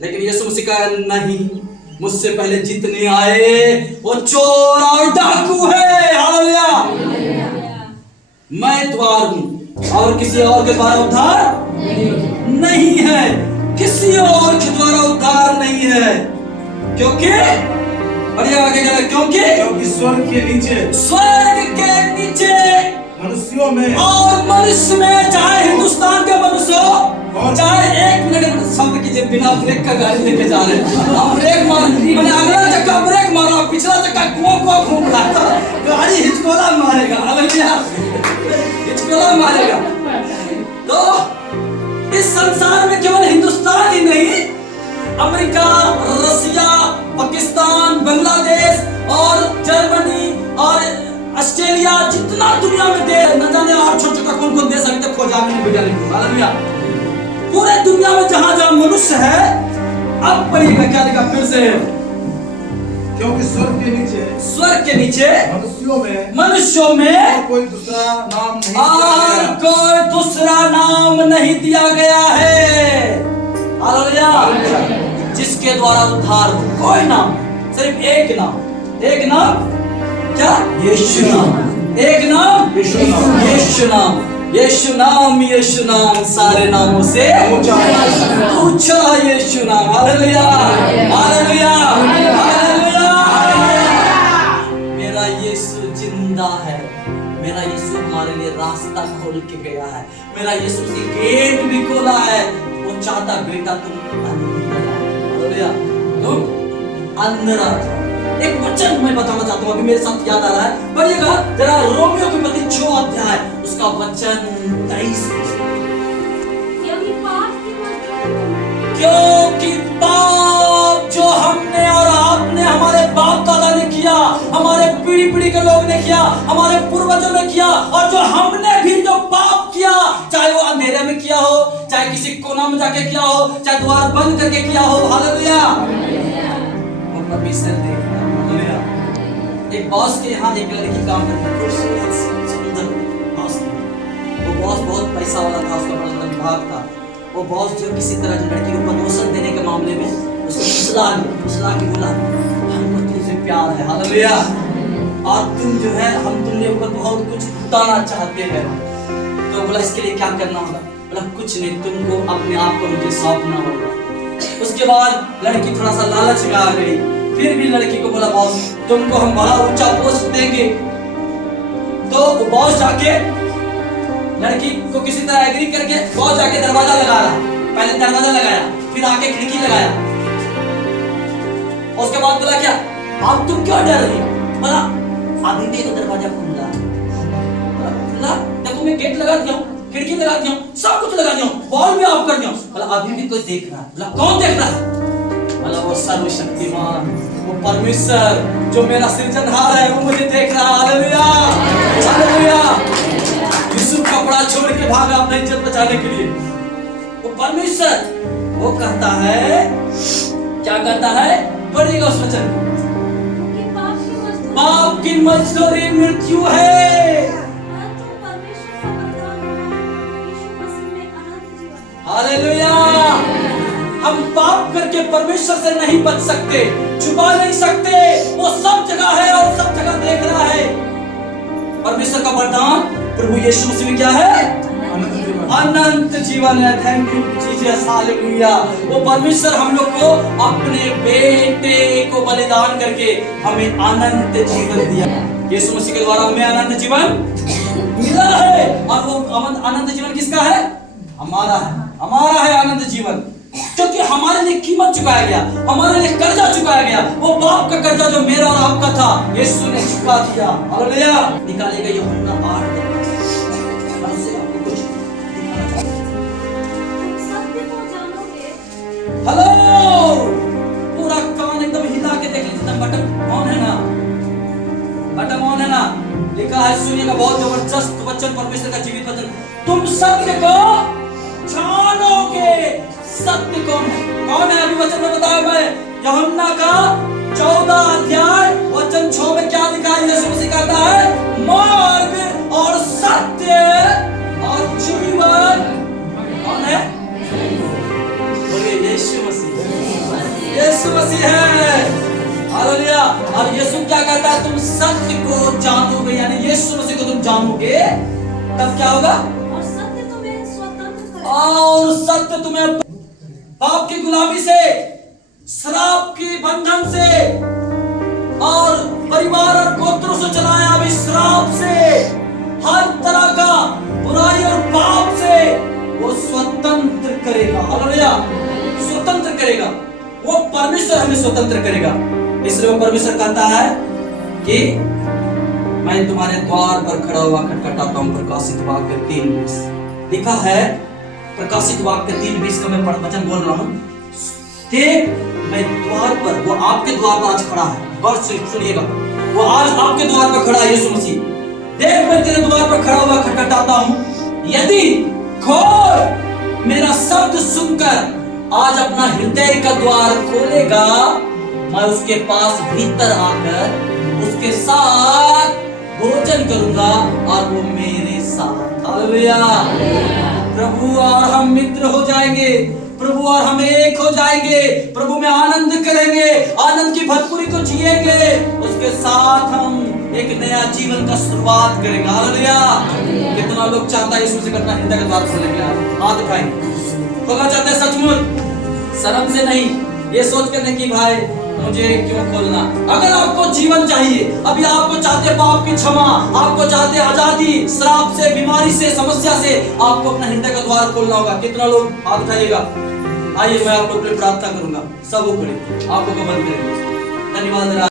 लेकिन यीशु मसीह का नहीं, मुझसे पहले जितने आए वो चोर और डाकू है। हालेलुया। मैं द्वार हूं और किसी और के द्वारा उद्धार नहीं है, किसी और के द्वारा उद्धार नहीं है, क्योंकि बढ़िया आगे गया, क्योंकि स्वर्ग के नीचे मनुष्यों में और मनुष्य में, चाहे हिंदुस्तान के मनुष्य हो, चाहे एक मिनट सब्र कीजिए, बिना ब्रेक का गाड़ी लेके जा रहे हैं हम, ब्रेक मार, मैंने अगला चक्का ब्रेक मारा, पिछला चक्का कुआं घूम रहा था, गाड़ी हिचकोला मारेगा। हालेलुया, हिचकोला मारेगा। तो इस संसार में केवल हिंदुस्तान ही नहीं, अमेरिका, रसिया, पाकिस्तान, बांग्लादेश और जर्मनी और ऑस्ट्रेलिया, जितना दुनिया में देश न जाने, और छोटे छोटे कौन देश अभी तक खोजा नहीं, वैज्ञानिक। हालेलुया। पूरे दुनिया में जहां जहां मनुष्य है, अब पढ़िएगा क्या लिखा फिर से, क्योंकि स्वर्ग के नीचे मनुष्यों में कोई दूसरा नाम नहीं दिया गया है। हालेलुया। जिसके द्वारा उद्धार हो, कोई नाम, सिर्फ एक नाम, क्या? यीशु नाम। एक नाम, यीशु नाम। यीशु नाम सारे नामों से ऊंचा यीशु नाम। Hallelujah, hallelujah, hallelujah. मेरा यीशु जिंदा है, मेरा यीशु हमारे लिए रास्ता खोल के गया है, मेरा यीशु से गेट भी खोला है। वो चाहता बेटा तुम अंदर आ जाओ। एक वचन मैं बताना चाहता हूँ, अभी मेरे साथ याद आ रहा है, पढ़िएगा जरा, रोमियो के पत्री 6 अध्याय उसका वचन 23। क्योंकि पाप जो हमने और आपने, हमारे बाप दादा ने किया, हमारे पीढ़ी के लोग ने किया, हमारे पूर्वजों ने किया, और जो हमने भी जो पाप किया, चाहे वो अंधेरे में किया हो, चाहे किसी कोना में जाके किया हो, चाहे द्वार बंद करके किया हो। हालेलुया। वो परमेश्वर देख रहा है। हालेलुया। एक बॉस के यहाँ एक लड़की काम करती थी, सुंदर बॉस थी। वो बॉस बहुत पैसा वाला था, उसका बड़ा विभाग था। वो बॉस जो किसी तरह जो लड़की को प्रमोशन देने के मामले में उसको फुसला के बोला, हमको तुमसे प्यार है। हालेलुया। और तुम जो है, हम तुमने ऊपर बहुत कुछ उतारना चाहते हैं। तो बोला इसके लिए क्या करना होगा? बोला कुछ नहीं, तुमको अपने आप को मुझे सौंपना होगा। उसके बाद लड़की थोड़ा सा लालच में आ गई, फिर भी लड़की को बोला बॉस तुमको हम बड़ा ऊंचा पोस्ट देंगे। तो बॉस जाके लड़की को किसी तरह एग्री करके बॉस जाके दरवाजा लगा रहा, पहले दरवाजा लगाया, फिर आके खिड़की लगाया। उसके बाद बोला क्या अब तुम क्यों डर रही हो? बोला अभी भी तो दरवाजा खुला है, देखो मैं गेट लगा दिया हूँ, खिड़की लगा दिया हूँ, सब कुछ लगा दिया हूँ, बॉल भी ऑफ कर दिया हूँ। बोला अभी भी कोई देख रहा है। बोला कौन देख रहा है? बोला वो सर्वशक्तिमान, वो परमेश्वर जो मेरा सृजनहार है, वो मुझे देख रहा है। Hallelujah, hallelujah. यूसुफ कपड़ा छोड़ के भागा अपनी इज्जत बचाने के लिए। वो परमेश्वर वो कहता है, क्या कहता है? पढ़िएगा उस वचन, पाप की मजदूरी मृत्यु है। हालेलुया। हम पाप करके परमेश्वर से नहीं बच सकते, छुपा नहीं सकते, वो सब जगह है और सब जगह देख रहा है। परमेश्वर का वरदान प्रभु यीशु मसीह में क्या है? अनंत जीवन है। Thank you Jesus, hallelujah. वो परमेश्वर हम लोग को अपने बेटे को बलिदान करके हमें अनंत जीवन दिया। यीशु मसीह के द्वारा हमें अनंत जीवन मिला है। और वो अनंत जीवन किसका है? हमारा है, हमारा है अनंत जीवन, क्योंकि हमारे लिए कीमत चुकाया गया, हमारे लिए कर्जा चुकाया गया। वो पाप का कर्जा जो मेरा और आपका था, यीशु ने चुका दिया। हालेलुया। निकालेगा यूहन्ना 8। हेलो, पूरा कान एकदम हिला के देख लीजिए, बटन ऑन है ना, बटन ऑन है ना। लिखा है, सुनिएगा, बहुत जबरदस्त वचन, परमेश्वर का जीवित वचन। तुम सत्य को जानोगे। सत्य कौन है? कौन है? अभी वचन में बताया मैं, यूहन्ना का 14 अध्याय वचन 6 में क्या लिखा है? यीशु मसीह कहता है, मार्ग और सत्य और जीवन कौन है? बोलिए यीशु मसीह। और यीशु क्या कहता है, तुम सत्य को जानोगे, यानी यीशु मसीह को तुम जानोगे, तब क्या होगा? और सत्य तुम्हें स्वतंत्र करेगा। और सत्य तुम्हें पाप की गुलामी से, श्राप की बंधन से और परिवार और गोत्रों से चलाए अभी श्राप से, हर तरह का बुराई और पाप से वो स्वतंत्र करेगा। हालेलुया, स्वतंत्र करेगा। वो परमेश्वर हमें स्वतंत्र करेगा। इसलिए वो परमेश्वर कहता है कि मैं तुम्हारे द्वार पर खड़ा हुआ खटखटाता हूं। प्रकाशित वाक्य 3:20 लिखा है। प्रकाशित वाक्य 3:20 का मैं वचन बोल रहा हूं। देख, मैं द्वार पर, वो आपके द्वार पर आज खड़ा है। गौर से सुनिएगा, वो आज आपके द्वार पर खड़ा है यीशु मसीह। देख, मैं तेरे द्वार पर खड़ा हुआ खटखटाता हूं, यदि खोल, मेरा शब्द सुनकर आज अपना हृदय का द्वार खोलेगा, मैं उसके पास भीतर आकर उसके साथ भोजन करूंगा और वो मेरे साथ। हालेलुया। प्रभु और हम मित्र हो जाएंगे, प्रभु और हम एक हो जाएंगे, प्रभु में आनंद करेंगे, आनंद की भरपूरी को जिएंगे, उसके साथ हम एक नया जीवन का शुरुआत करेंगे। हालेलुया। कितना लोग चाहता है यीशु से अपना हृदय का द्वार खोलेंगे? हाथ उठाएं। खोलना चाहते हैं सचमुच, शर्म से नहीं, ये सोच कर नहीं कि भाई मुझे क्यों खोलना। अगर आपको जीवन चाहिए, अभी आपको चाहते पाप की क्षमा, आपको चाहते आजादी, श्राप से, बीमारी से, समस्या से, आपको अपना हृदय का द्वार खोलना होगा। कितना लोग हाथ उठाइएगा? आइए, मैं आप लोग के लिए प्रार्थना करूंगा। सब ऊपर आपको कबूल करेंगे। धन्यवाद।